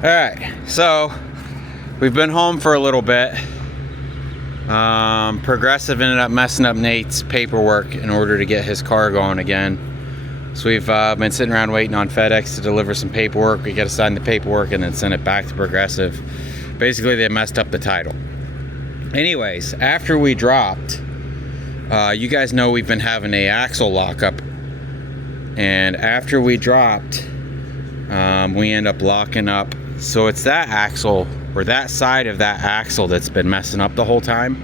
Alright, so we've been home for a little bit. Progressive ended up messing up Nate's paperwork in order to get his car going again. So we've been sitting around waiting on FedEx to deliver some paperwork. We got to sign the paperwork and then send it back to Progressive. Basically, they messed up the title. Anyways, after we dropped, you guys know we've been having a axle lockup. And after we dropped, we end up locking up. So it's that axle, or that side of that axle, that's been messing up the whole time.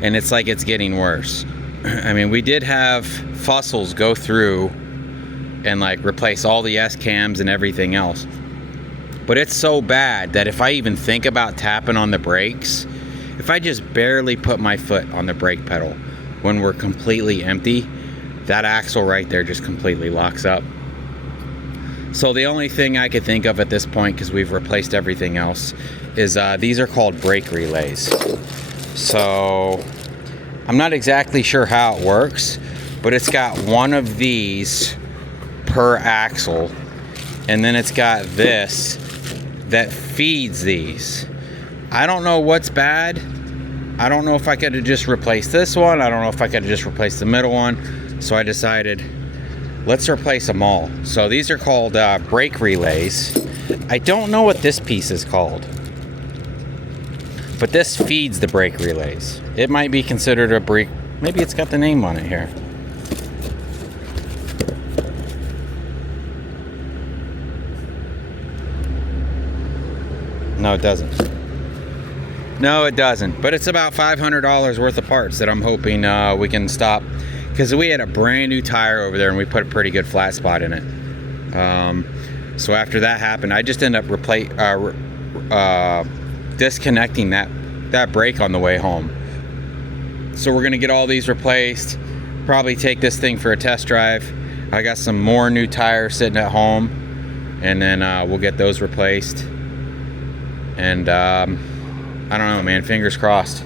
And it's like it's getting worse. I mean, we did have Fussels go through and like replace all the S-cams and everything else. But it's so bad that if I even think about tapping on the brakes, if I just barely put my foot on the brake pedal when we're completely empty, that axle right there just completely locks up. So the only thing I could think of at this point, because we've replaced everything else, is these are called brake relays. So I'm not exactly sure how it works, but it's got one of these per axle, and then it's got this that feeds these. I don't know what's bad. I don't know if I could have just replaced this one. I don't know if I could have just replaced the middle one. So I decided, let's replace them all. So these are called brake relays. I don't know what this piece is called, but this feeds the brake relays. It might be considered a brake. Maybe it's got the name on it here. No, it doesn't. No, it doesn't. But it's about $500 worth of parts that I'm hoping we can stop. Because we had a brand new tire over there and we put a pretty good flat spot in it. So after that happened, I just ended up disconnecting that brake on the way home. So we're gonna get all these replaced, probably take this thing for a test drive. I got some more new tires sitting at home, and then we'll get those replaced. And I don't know, man, fingers crossed.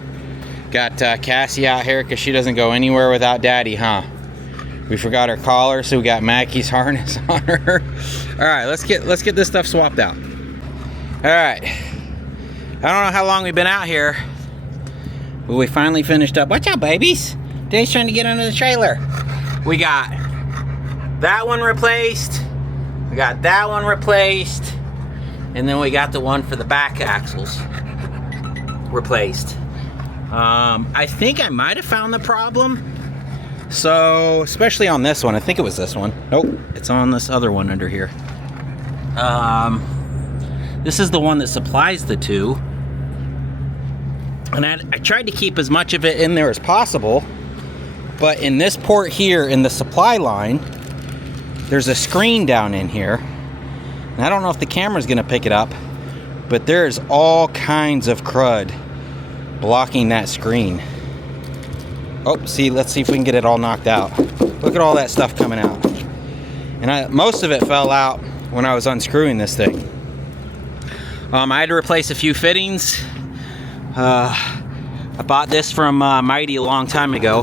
Got Cassie out here because she doesn't go anywhere without Daddy, huh? We forgot her collar, so we got Mackie's harness on her. All right, let's get this stuff swapped out. All right, I don't know how long we've been out here, but we finally finished up. Watch out, babies! Dave's trying to get under the trailer. We got that one replaced. We got that one replaced, and then we got the one for the back axles replaced. I think I might have found the problem. So, especially on this one. I think it was this one. Nope, it's on this other one under here. This is the one that supplies the two. And I tried to keep as much of it in there as possible. But in this port here, in the supply line, there's a screen down in here. And I don't know if the camera's going to pick it up, but there's all kinds of crud blocking that screen. Oh, see, let's see if we can get it all knocked out. Look at all that stuff coming out. And most of it fell out when I was unscrewing this thing. I had to replace a few fittings. I bought this from Mighty a long time ago,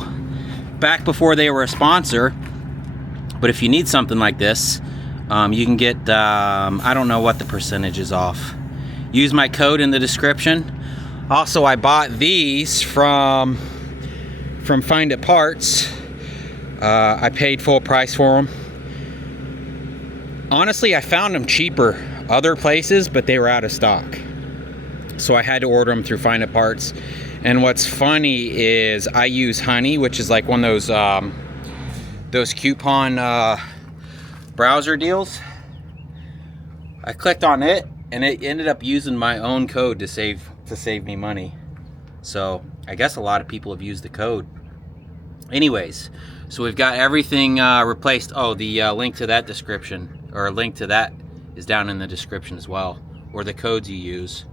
back before they were a sponsor. But if you need something like this, you can get, I don't know what the percentage is off. Use my code in the description. Also, I bought these from Find It Parts. I paid full price for them. Honestly, I found them cheaper other places, but they were out of stock. So I had to order them through Find It Parts. And what's funny is I use Honey, which is like one of those coupon browser deals. I clicked on it, and it ended up using my own code to save me money. So I guess a lot of people have used the code. Anyways, so we've got everything replaced. Oh, the link to that description, or a link to that, is down in the description as well, or the codes you use.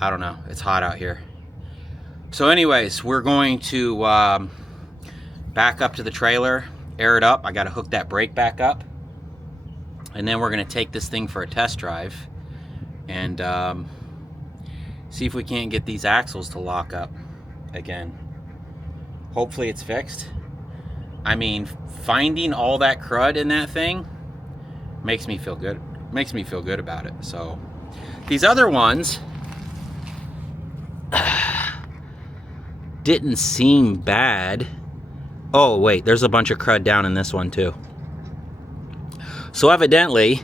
I don't know, it's hot out here. So anyways, we're going to back up to the trailer, air it up. I got to hook that brake back up, and then we're going to take this thing for a test drive and see if we can't get these axles to lock up again. Hopefully it's fixed. I mean, finding all that crud in that thing makes me feel good makes me feel good about it. So these other ones didn't seem bad. Oh wait, there's a bunch of crud down in this one too. So evidently,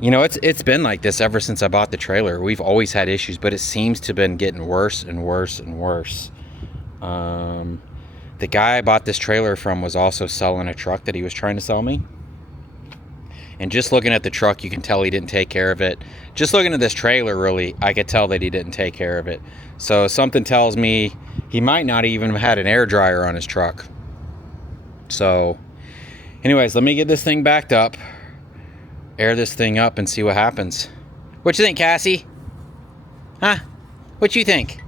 you know, it's been like this ever since I bought the trailer. We've always had issues, but it seems to have been getting worse and worse and worse. The guy I bought this trailer from was also selling a truck that he was trying to sell me. And just looking at the truck, you can tell he didn't take care of it. Just looking at this trailer, really, I could tell that he didn't take care of it. So something tells me he might not even have had an air dryer on his truck. So anyways, let me get this thing backed up, air this thing up, and see what happens. What you think, Cassie? Huh? What you think?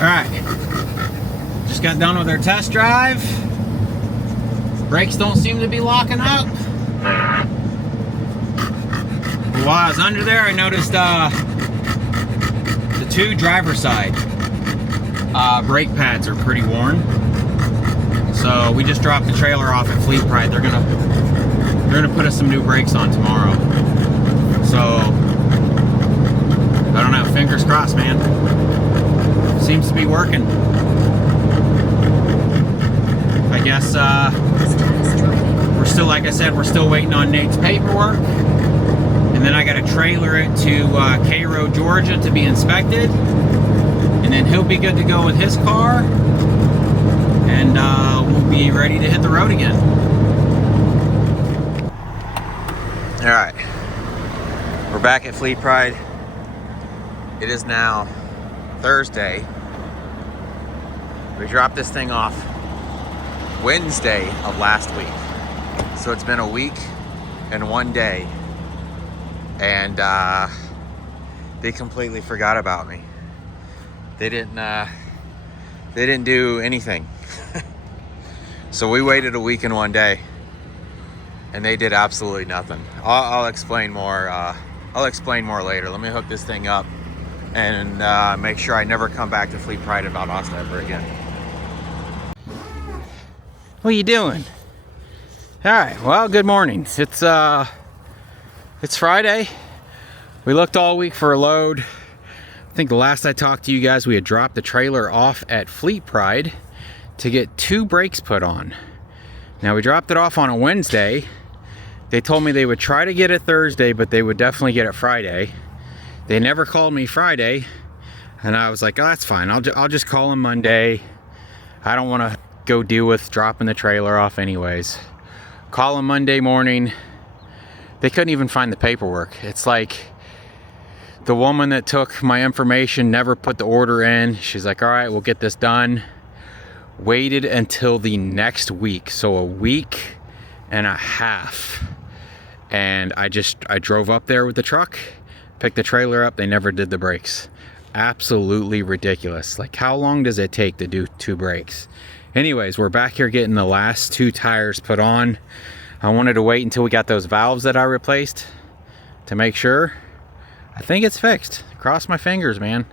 Alright, just got done with our test drive. Brakes don't seem to be locking up. While I was under there, I noticed the two driver's side brake pads are pretty worn. So we just dropped the trailer off at Fleet Pride. They're gonna put us some new brakes on tomorrow. So I don't know, fingers crossed, man. Seems to be working. I guess we're still, like I said, we're still waiting on Nate's paperwork. And then I gotta trailer it to Cairo, Georgia to be inspected. And then he'll be good to go with his car. And we'll be ready to hit the road again. All right, we're back at Fleet Pride. It is now Thursday. We dropped this thing off Wednesday of last week. So it's been a week and 1 day. And they completely forgot about me. They didn't do anything. So we waited a week and 1 day, and they did absolutely nothing. I'll explain more. I'll explain more later. Let me hook this thing up and make sure I never come back to Fleet Pride in Valdosta ever again. What are you doing? All right. Well, good morning. It's Friday. We looked all week for a load. I think the last I talked to you guys, we had dropped the trailer off at Fleet Pride to get 2 brakes put on. Now we dropped it off on a Wednesday. They told me they would try to get it Thursday, but they would definitely get it Friday. They never called me Friday, and I was like, oh, that's fine. I'll just call them Monday. I don't want to go deal with dropping the trailer off anyways. Call them Monday morning. They couldn't even find the paperwork. It's like the woman that took my information never put the order in. She's like, all right, we'll get this done. Waited until the next week, so a week and a half. And I drove up there with the truck, picked the trailer up. They never did the brakes. Absolutely ridiculous. Like, how long does it take to do 2 brakes? Anyways, we're back here getting the last 2 tires put on. I wanted to wait until we got those valves that I replaced to make sure. I think it's fixed. Cross my fingers, man.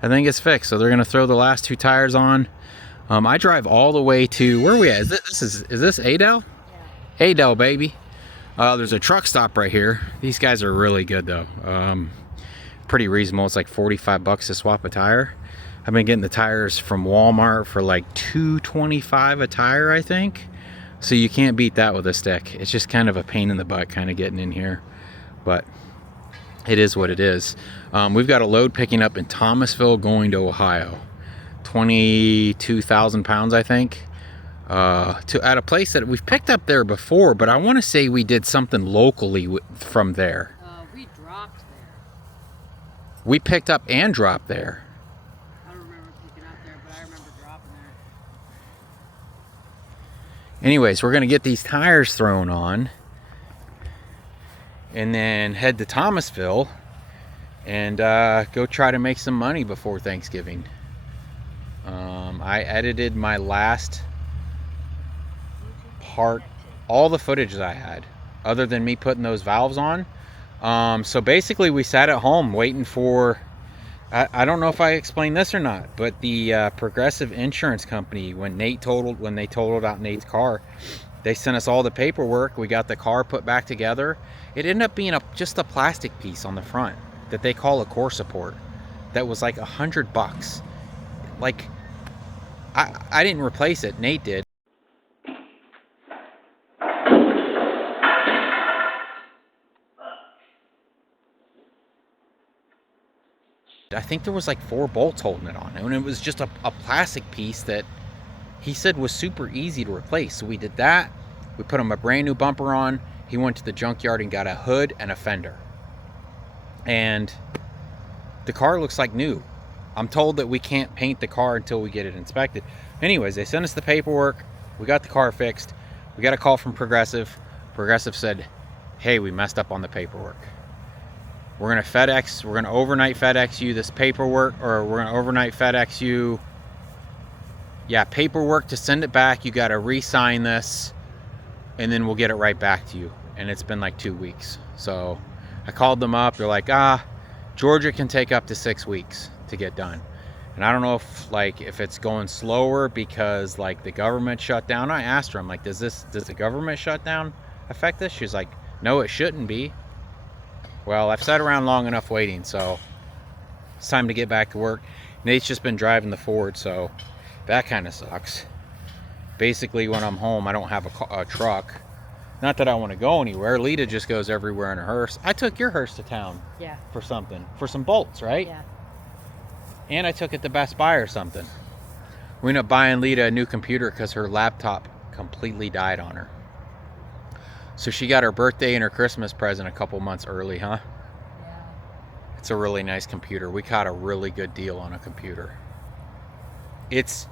I think it's fixed. So they're gonna throw the last 2 tires on. I drive all the way to, where are we at? Is this Adel? Yeah. Adel, baby. There's a truck stop right here. These guys are really good though. Pretty reasonable. It's like 45 bucks to swap a tire. I've been getting the tires from Walmart for like $2.25 a tire, I think. So you can't beat that with a stick. It's just kind of a pain in the butt kind of getting in here, but it is what it is. We've got a load picking up in Thomasville going to Ohio. 22,000 pounds, I think, at a place that we've picked up there before, but I want to say we did something locally from there. We dropped there. We picked up and dropped there. I don't remember picking up there, but I remember dropping there. Anyways, we're going to get these tires thrown on and then head to Thomasville and go try to make some money before Thanksgiving. I edited my last part, all the footage that I had, other than me putting those valves on. So basically we sat at home waiting for I don't know if I explained this or not, but the Progressive Insurance Company, when they totaled out Nate's car, they sent us all the paperwork. We got the car put back together. It ended up being just a plastic piece on the front that they call a core support. That was like $100. Like, I didn't replace it. Nate did. I think there was like 4 bolts holding it on, and it was just a plastic piece that he said was super easy to replace. So we did that. We put him a brand new bumper on. He went to the junkyard and got a hood and a fender. And the car looks like new. I'm told that we can't paint the car until we get it inspected. Anyways, they sent us the paperwork. We got the car fixed. We got a call from Progressive. Progressive said, hey, we messed up on the paperwork. We're going to overnight FedEx you this paperwork, or we're going to overnight FedEx you, paperwork to send it back. You got to re-sign this, and then we'll get it right back to you. And it's been like 2 weeks. So I called them up. They're like, Georgia can take up to 6 weeks to get done. And I don't know if it's going slower because like the government shut down. I asked her, I'm like, does the government shutdown affect this? She's like, no, it shouldn't be. Well, I've sat around long enough waiting, so it's time to get back to work. Nate's just been driving the Ford, so that kind of sucks. Basically, when I'm home, I don't have a truck. Not that I want to go anywhere. Lita just goes everywhere in her hearse. I took your hearse to town. Yeah. For something. For some bolts, right? Yeah. And I took it to Best Buy or something. We ended up buying Lita a new computer because her laptop completely died on her. So she got her birthday and her Christmas present a couple months early, huh? Yeah. It's a really nice computer. We caught a really good deal on a computer. It's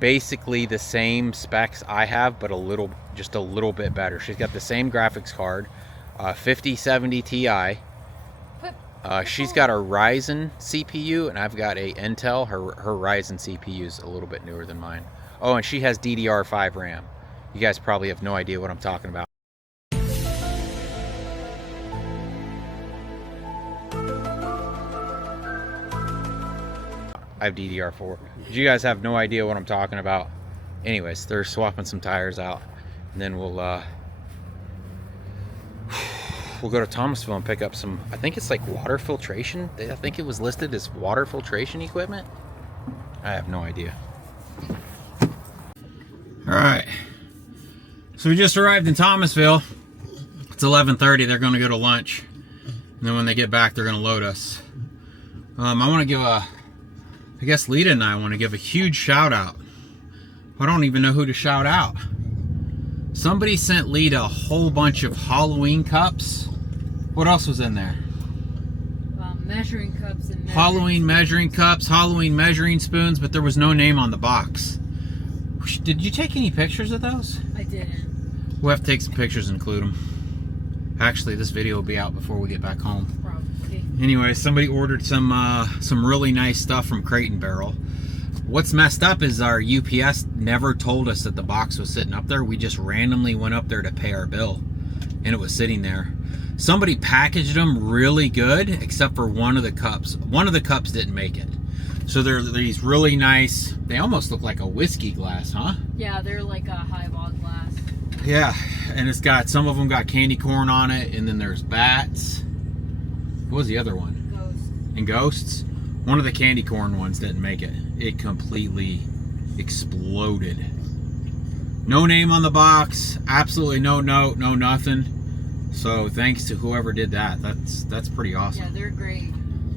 basically the same specs I have, but just a little bit better. She's got the same graphics card, 5070 Ti. She's got a Ryzen CPU, and I've got a Intel. Her Ryzen CPU is a little bit newer than mine. Oh, and she has DDR5 RAM. You guys probably have no idea what I'm talking about. I have DDR4. But you guys have no idea what I'm talking about. Anyways, they're swapping some tires out, and then we'll go to Thomasville and pick up some, I think it's like water filtration. I think it was listed as water filtration equipment. I have no idea. All right. So we just arrived in Thomasville. It's 11:30. They're going to go to lunch. And then when they get back, they're going to load us. I want to give I guess Lita and I want to give a huge shout out. I don't even know who to shout out. Somebody sent Lita a whole bunch of Halloween cups. What else was in there? Measuring cups and Halloween measuring cups, Halloween measuring spoons, but there was no name on the box. Did you take any pictures of those? I didn't. We'll have to take some pictures and include them. Actually, this video will be out before we get back home. Probably. Anyway, somebody ordered some really nice stuff from Crate and Barrel. What's messed up is our UPS never told us that the box was sitting up there. We just randomly went up there to pay our bill, and it was sitting there. Somebody packaged them really good, except for one of the cups. One of the cups didn't make it. So they're these really nice, they almost look like a whiskey glass, huh? Yeah, they're like a highball glass. Yeah, and it's got, some of them got candy corn on it, and then there's bats. What was the other one? Ghost. And ghosts. One of the candy corn ones didn't make it. It completely exploded. No name on the box, absolutely no note, no nothing. So thanks to whoever did that. That's pretty awesome. Yeah, they're great.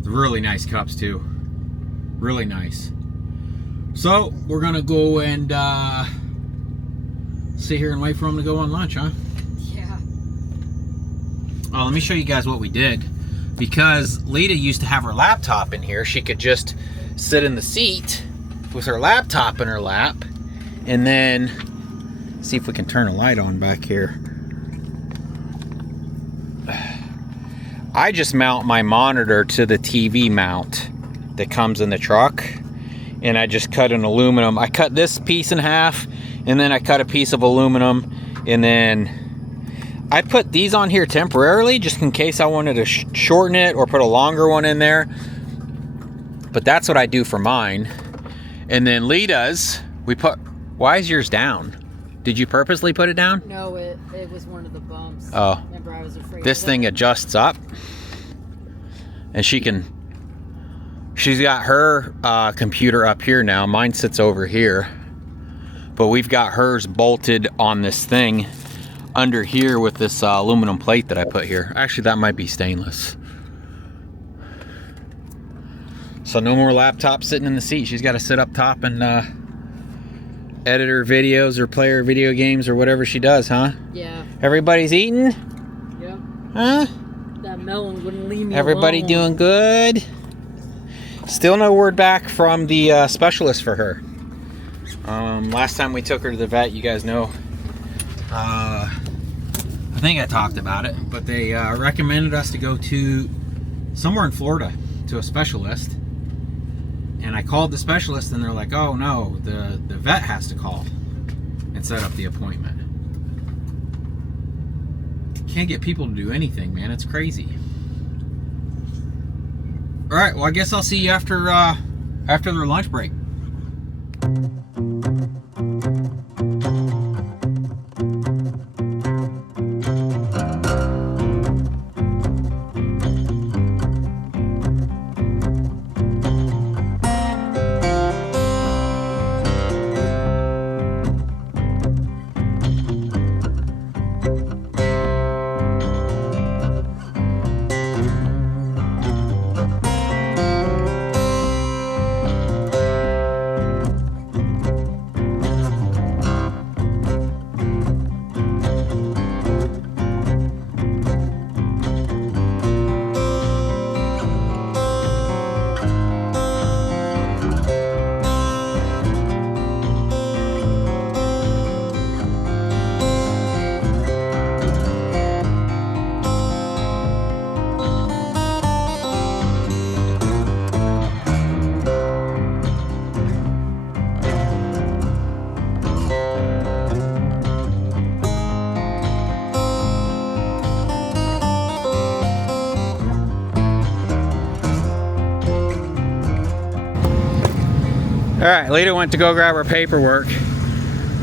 They're really nice cups too. Really nice. So we're gonna go and sit here and wait for them to go on lunch, huh? Yeah. Let me show you guys what we did. Because Lita used to have her laptop in here, she could just sit in the seat with her laptop in her lap, and then see if we can turn a light on back here. I just mount my monitor to the TV mount that comes in the truck, and I just cut an aluminum. I cut this piece in half, and then I cut a piece of aluminum, and then I put these on here temporarily just in case I wanted to shorten it or put a longer one in there. But that's what I do for mine. And then Lita's, why is yours down? Did you purposely put it down? No, it was one of the bumps. Oh. Remember, I was afraid This of thing that. adjusts up. And she's got her computer up here now. Mine sits over here. But we've got hers bolted on this thing under here with this aluminum plate that I put here. Actually, that might be stainless. So no more laptop sitting in the seat. She's got to sit up top and edit her videos or play her video games or whatever she does, huh? Yeah. Everybody's eating? Yep. Huh? That melon wouldn't leave me Everybody alone. doing good? Still no word back from the specialist for her. Last time we took her to the vet, you guys know, I think I talked about it, but they recommended us to go to somewhere in Florida to a specialist. And I called the specialist and they're like, oh no, the vet has to call and set up the appointment. Can't get people to do anything, man. It's crazy. All right, well, I guess I'll see you after their lunch break. All right, Lita went to go grab her paperwork.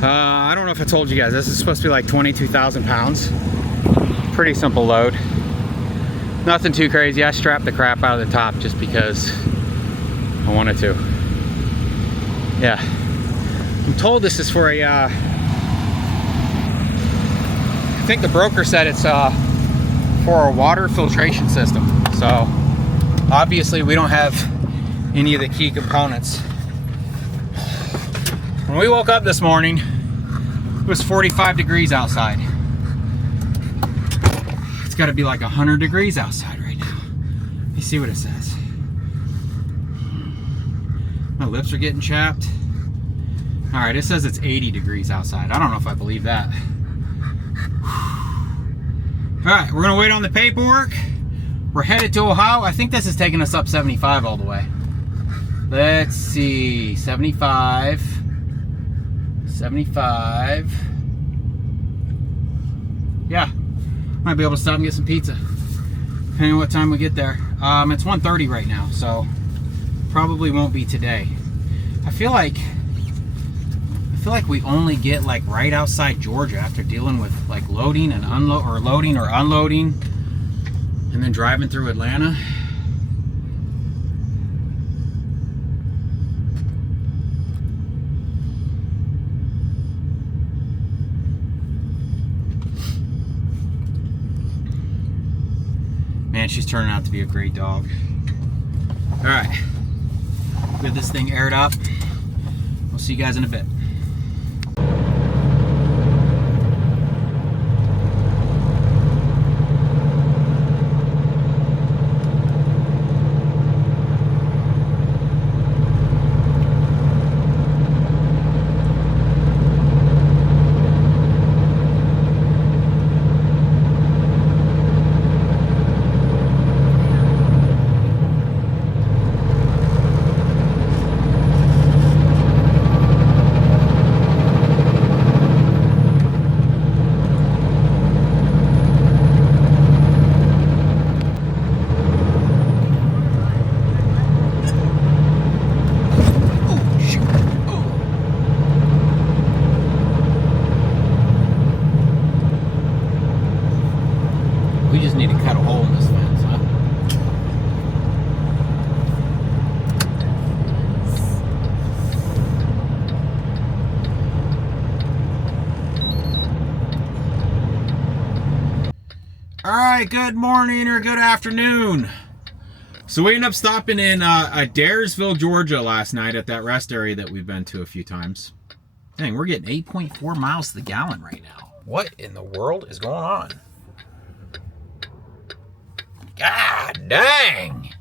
I don't know if I told you guys, this is supposed to be like 22,000 pounds. Pretty simple load. Nothing too crazy. I strapped the crap out of the top just because I wanted to. Yeah. I'm told this is for a, I think the broker said it's for a water filtration system. So obviously we don't have any of the key components. When we woke up this morning, it was 45 degrees outside. It's got to be like 100 degrees outside right now. Let me see what it says. My lips are getting chapped. All right, it says it's 80 degrees outside. I don't know if I believe that. All right, we're gonna wait on the paperwork. We're headed to Ohio. I think this is taking us up 75 all the way. Let's see, 75. Yeah, might be able to stop and get some pizza depending on what time we get there. It's 1:30 right now, so probably won't be today. I feel like we only get like right outside Georgia after dealing with like loading and loading or unloading and then driving through Atlanta. Man, she's turning out to be a great dog. All right, get this thing aired up. We'll see you guys in a bit. just need to cut a hole in this fence, huh? All right, good morning or good afternoon. So we ended up stopping in Daresville, Georgia last night at that rest area that we've been to a few times. Dang, we're getting 8.4 miles to the gallon right now. What in the world is going on? God dang.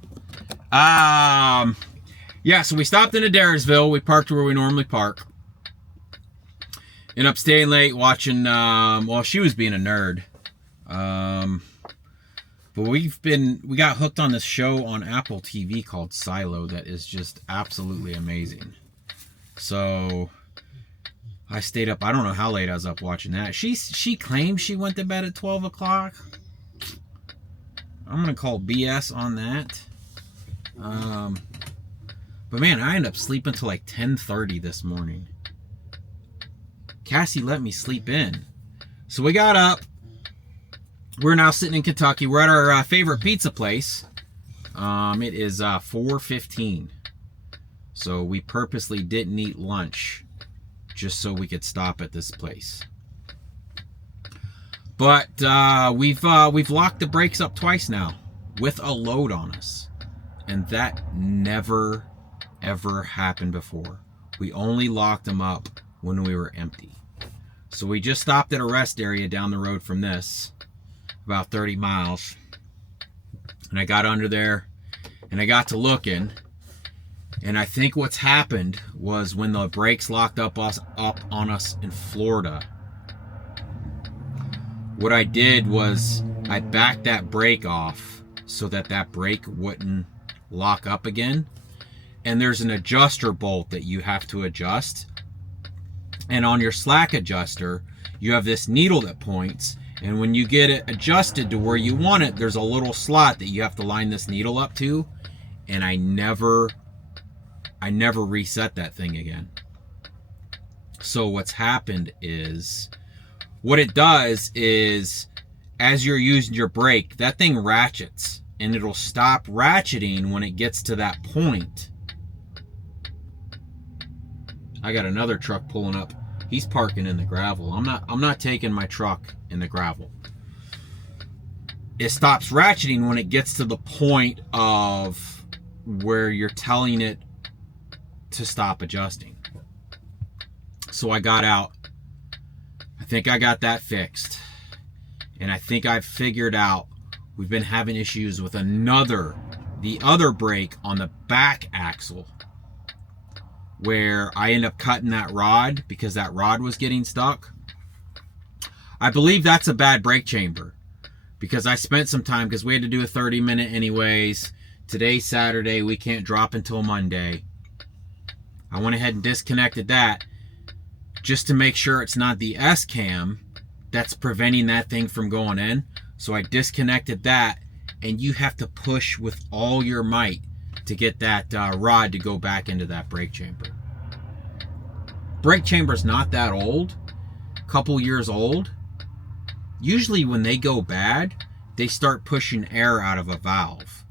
Yeah, so we stopped into Daresville. We parked where we normally park. Ended up staying late watching, well, she was being a nerd. But we got hooked on this show on Apple TV called Silo that is just absolutely amazing. So I stayed up, I don't know how late I was up watching that. She claims she went to bed at 12 o'clock. I'm going to call BS on that. But man, I ended up sleeping till like 10:30 this morning. Cassie let me sleep in. So we got up. We're now sitting in Kentucky. We're at our favorite pizza place. It is 4:15. So we purposely didn't eat lunch just so we could stop at this place. But we've locked the brakes up twice now with a load on us. And that never, ever happened before. We only locked them up when we were empty. So we just stopped at a rest area down the road from this. About 30 miles, and I got under there and I got to looking, and I think what's happened was when the brakes locked up on us in Florida, what I did was I backed that brake off so that brake wouldn't lock up again. And there's an adjuster bolt that you have to adjust, and on your slack adjuster you have this needle that points. And when you get it adjusted to where you want it, there's a little slot that you have to line this needle up to. And I never reset that thing again. So what's happened is, what it does is, as you're using your brake, that thing ratchets. And it'll stop ratcheting when it gets to that point. I got another truck pulling up. He's parking in the gravel. I'm not taking my truck in the gravel. It stops ratcheting when it gets to the point of where you're telling it to stop adjusting. So I got out. I think I got that fixed. And I think I've figured out we've been having issues with the other brake on the back axle, where I end up cutting that rod because that rod was getting stuck. I believe that's a bad brake chamber, because I spent some time, because we had to do a 30-minute anyways. Today's Saturday, we can't drop until Monday. I went ahead and disconnected that just to make sure it's not the S-cam that's preventing that thing from going in. So I disconnected that, and you have to push with all your might to get that rod to go back into that brake chamber. Brake chamber's not that old, a couple years old. Usually when they go bad, they start pushing air out of a valve.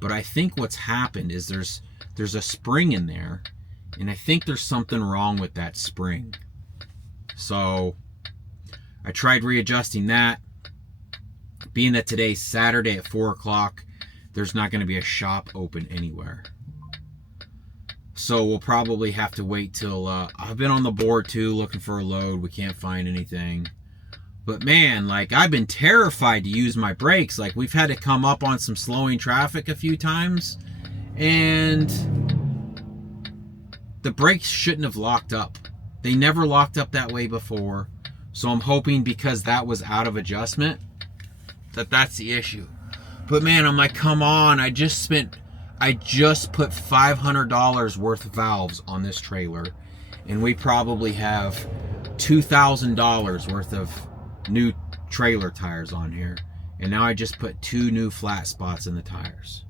But I think what's happened is there's a spring in there, and I think there's something wrong with that spring. So I tried readjusting that. Being that today's Saturday at 4 o'clock, there's not going to be a shop open anywhere. So we'll probably have to wait till, I've been on the board too, looking for a load. We can't find anything. But man, like, I've been terrified to use my brakes. Like, we've had to come up on some slowing traffic a few times, and the brakes shouldn't have locked up. They never locked up that way before. So I'm hoping, because that was out of adjustment, that's the issue. But man, I'm like, come on, I just put $500 worth of valves on this trailer, and we probably have $2,000 worth of new trailer tires on here. And now I just put 2 new flat spots in the tires.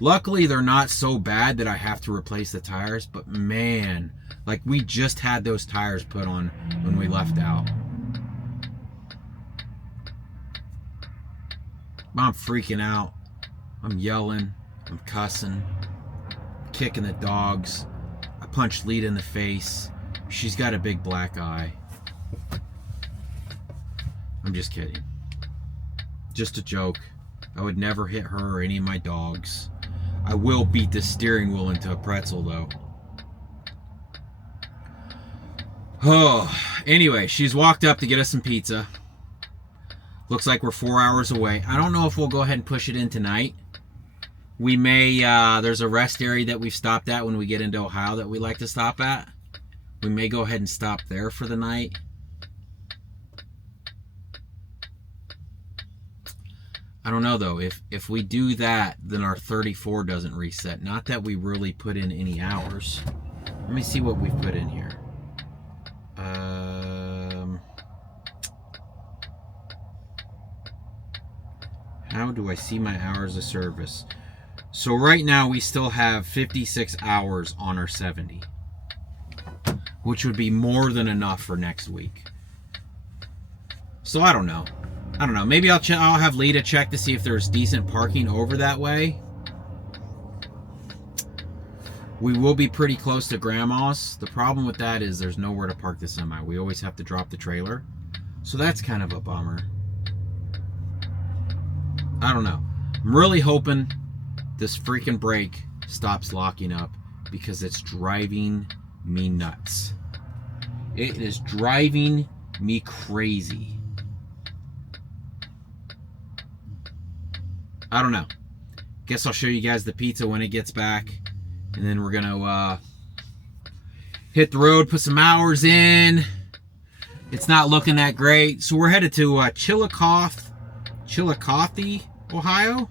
Luckily, they're not so bad that I have to replace the tires, but man, like, we just had those tires put on when we left out. I'm freaking out. I'm yelling. I'm cussing. Kicking the dogs. I punched Lita in the face. She's got a big black eye. I'm just kidding. Just a joke. I would never hit her or any of my dogs. I will beat this steering wheel into a pretzel though. Oh, anyway, she's walked up to get us some pizza. Looks like we're 4 hours away. I don't know if we'll go ahead and push it in tonight. We may, there's a rest area that we've stopped at when we get into Ohio that we like to stop at. We may go ahead and stop there for the night. I don't know though, if we do that, then our 34 doesn't reset. Not that we really put in any hours. Let me see what we've put in here. How do I see my hours of service? So right now we still have 56 hours on our 70, which would be more than enough for next week. So I don't know. Maybe I'll have Lita check to see if there's decent parking over that way. We will be pretty close to Grandma's. The problem with that is there's nowhere to park the semi. We always have to drop the trailer. So that's kind of a bummer. I don't know. I'm really hoping this freaking brake stops locking up because it's driving me nuts. It is driving me crazy. I don't know. Guess I'll show you guys the pizza when it gets back. And then we're going to hit the road, put some hours in. It's not looking that great. So we're headed to Chillicothe, Ohio.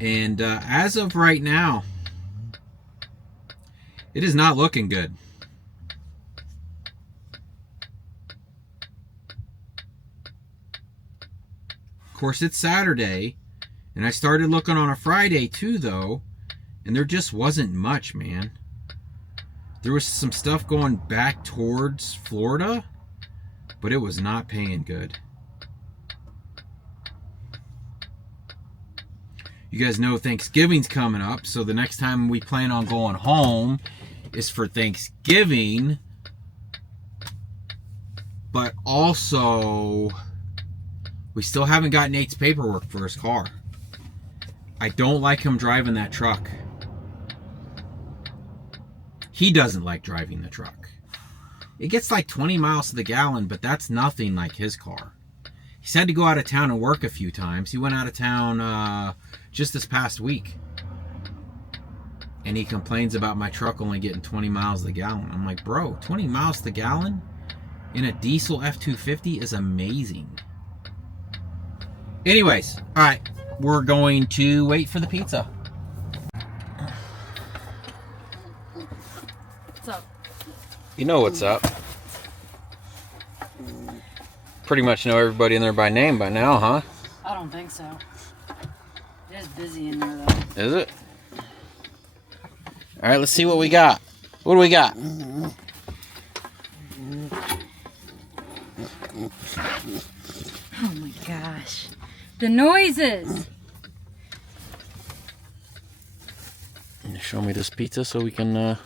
And as of right now, it is not looking good. Of course, it's Saturday, and I started looking on a Friday too, though, and there just wasn't much, man. There was some stuff going back towards Florida, but it was not paying good. You guys know Thanksgiving's coming up, so the next time we plan on going home is for Thanksgiving, but also we still haven't got Nate's paperwork for his car. I don't like him driving that truck. He doesn't like driving the truck. It gets like 20 miles to the gallon, but that's nothing like his car. He's had to go out of town and work a few times. He went out of town just this past week. And he complains about my truck only getting 20 miles to the gallon. I'm like, bro, 20 miles to the gallon in a diesel F-250 is amazing. Anyways, all right, we're going to wait for the pizza. What's up? You know what's up. Pretty much know everybody in there by name by now, huh? I don't think so. It is busy in there, though. Is it? All right, let's see what we got. What do we got? Oh my gosh. The noises! Show me this pizza so we can... I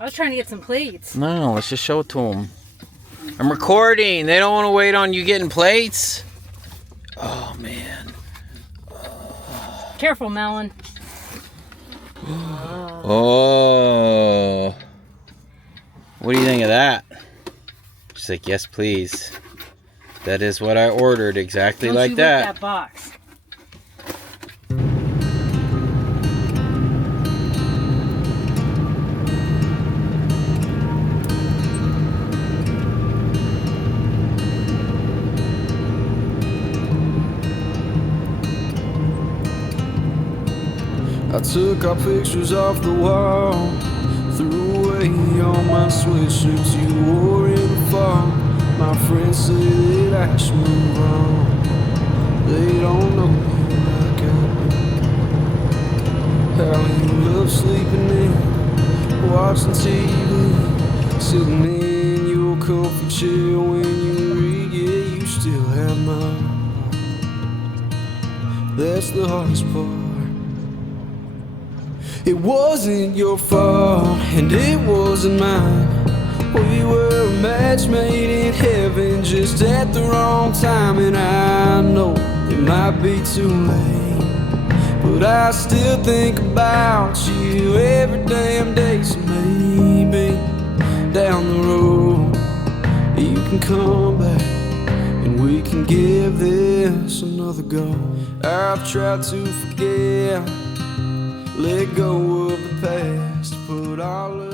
was trying to get some plates. No, let's just show it to them. I'm recording. They don't want to wait on you getting plates. Oh, man. Careful, Melon. Oh. What do you think of that? She's like, yes, please. That is what I ordered, exactly Don't like you that. Lick that box. I took our pictures off the wall, threw away all my sweatshirts you wore in the fall. My friends say that I should move on. They don't know me like I do. How you love sleeping in, watching TV, sitting in your comfy chair when you read. Yeah, you still have my heart. that's the hardest part. It wasn't your fault, and it wasn't mine. We were a match made in heaven, just at the wrong time. And I know it might be too late, but I still think about you every damn day. So maybe down the road you can come back and we can give this another go. I've tried to forget, let go of the past, put all of